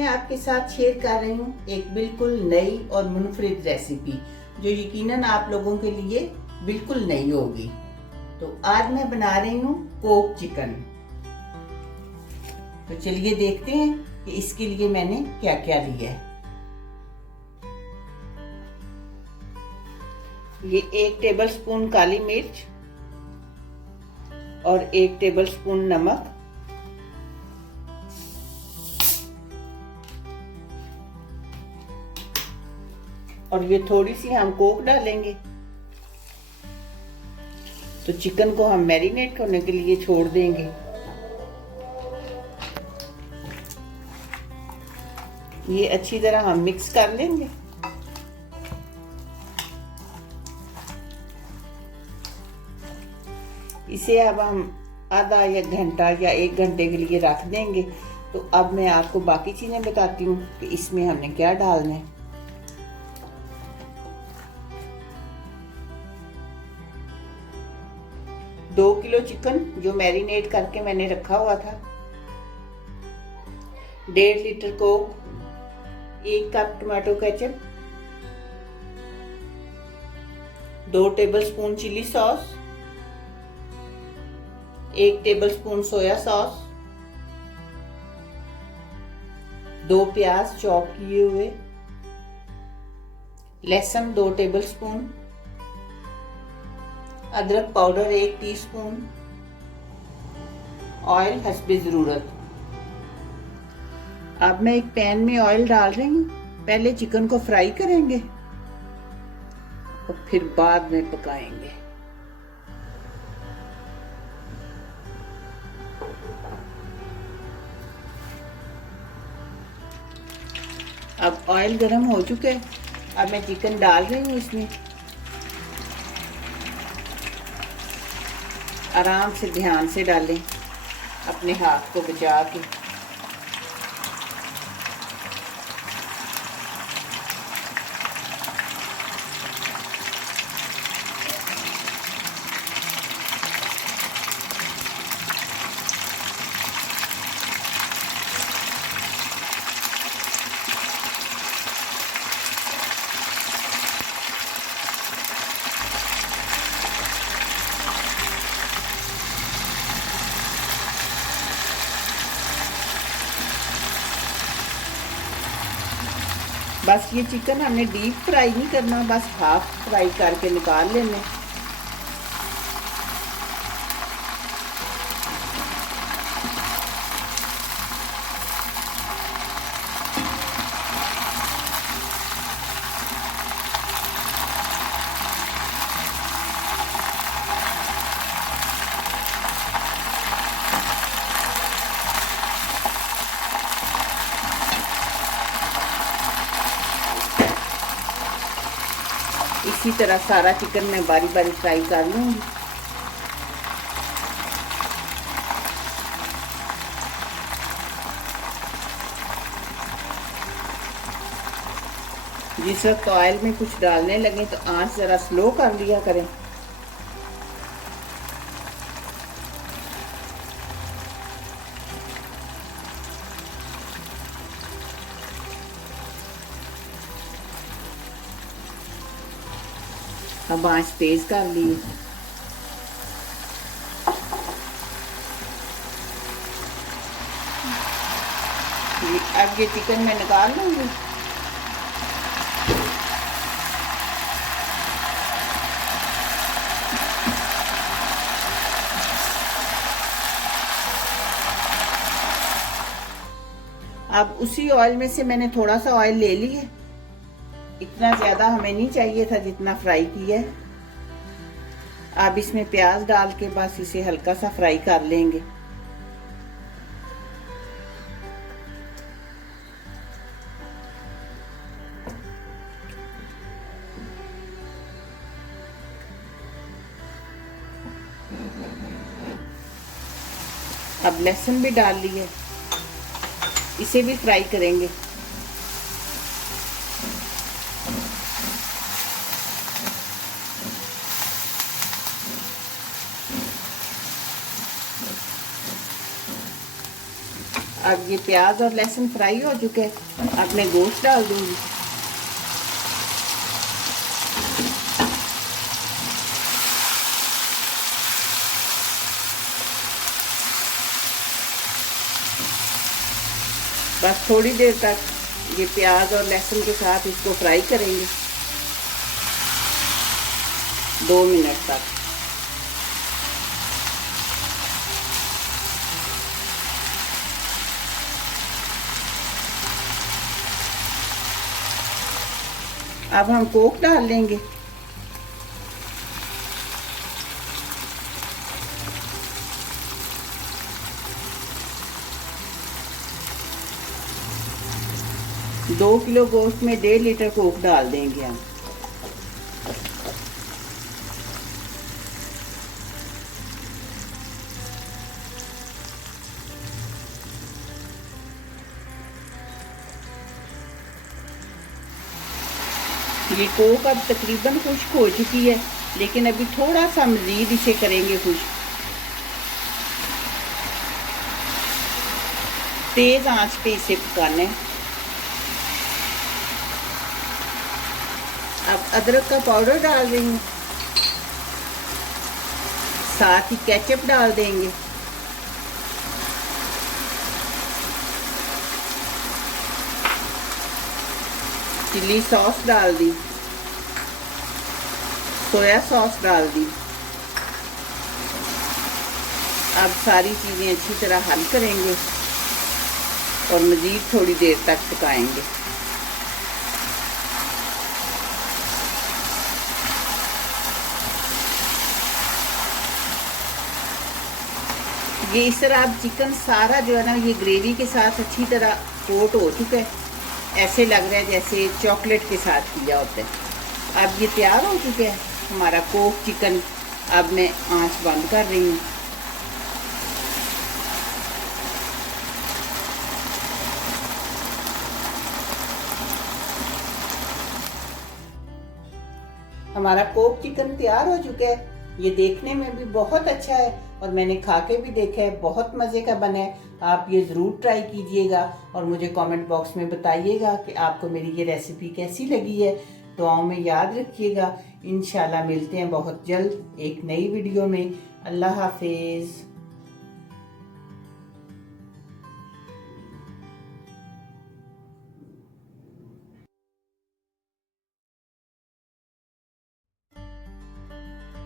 मैं आपके साथ शेयर कर रही हूँ एक बिल्कुल नई और मुनफरिद रेसिपी जो यकीनन आप लोगों के लिए बिल्कुल नई होगी। तो आज मैं बना रही हूँ कोक चिकन। तो चलिए देखते हैं कि इसके लिए मैंने क्या क्या लिया है। ये 1 टेबलस्पून काली मिर्च और 1 टेबलस्पून नमक, और ये थोड़ी सी हम कोक डालेंगे। तो चिकन को हम मैरिनेट करने के लिए छोड़ देंगे। ये अच्छी तरह हम मिक्स कर लेंगे। इसे अब हम आधा 1 घंटा या 1 घंटे के लिए रख देंगे। तो अब मैं आपको बाकी चीजें बताती हूँ कि इसमें हमने क्या डालना है। 2 किलो चिकन जो मैरिनेट करके मैंने रखा हुआ था, 1.5 litre coke, 1 cup tomato ketchup, 2 tablespoon chilli sauce, 1 tablespoon soya sauce, 2 प्याज चॉप किए हुए, लहसुन 2 टेबलस्पून, अदरक पाउडर 1 टीस्पून, ऑयल हस्बे ज़रूरत। अब मैं एक पैन में ऑयल डाल रही हूँ। पहले चिकन को फ्राई करेंगे और फिर बाद में पकाएंगे। अब ऑयल गर्म हो चुका है। अब मैं चिकन डाल रही हूँ इसमें। आराम से ध्यान से डालें, अपने हाथ को बचा के। बस ये चिकन हमने डीप फ्राई नहीं करना, बस हाफ फ्राई करके निकाल लेने। इसी तरह सारा चिकन मैं बारी बारी फ्राई कर लूंगी। जिस वक्त ऑयल में कुछ डालने लगे तो आंच जरा स्लो कर लिया करें। अब आंच तेज कर ली। अब ये चिकन मैं निकाल लूंगी। अब उसी ऑयल में से मैंने थोड़ा सा ऑयल ले लिया। इतना ज्यादा हमें नहीं चाहिए था जितना फ्राई किया है। अब इसमें प्याज डाल के बस इसे हल्का सा फ्राई कर लेंगे। अब लहसुन भी डाल लिए, इसे भी फ्राई करेंगे। अब ये प्याज और लहसुन फ्राई हो चुके हैं, अब मैं गोश्त डाल दूंगी। बस थोड़ी देर तक ये प्याज और लहसुन के साथ इसको फ्राई करेंगे, 2 मिनट तक। अब हम कोक डाल लेंगे। दो किलो गोश्त में 1.5 लीटर कोक डाल देंगे हम। ये कोक अब तकरीबन खुश्क हो चुकी है, लेकिन अभी थोड़ा सा मजीद इसे करेंगे खुश्क। तेज आंच पे इसे पकाना है। अब अदरक का पाउडर डाल रही हूँ, साथ ही केचप डाल देंगे। चिली सॉस डाल दी, सोया सॉस डाल दी। अब सारी चीजें अच्छी तरह हल करेंगे और मजीद थोड़ी देर तक पकाएंगे। ये इस तरह अब चिकन सारा जो है ना, ये ग्रेवी के साथ अच्छी तरह कोट हो चुका है। ऐसे लग रहा है जैसे चॉकलेट के साथ किया होता है। अब ये तैयार हो चुका है हमारा कोक चिकन। अब मैं आंच बंद कर रही हूँ। हमारा कोक चिकन तैयार हो चुका है। ये देखने में भी बहुत अच्छा है और मैंने खा के भी देखा है, बहुत मज़े का बना है। आप ये ज़रूर ट्राई कीजिएगा और मुझे कमेंट बॉक्स में बताइएगा कि आपको मेरी ये रेसिपी कैसी लगी है। दुआओं में याद रखिएगा। इंशाल्लाह मिलते हैं बहुत जल्द एक नई वीडियो में। अल्लाह हाफिज़।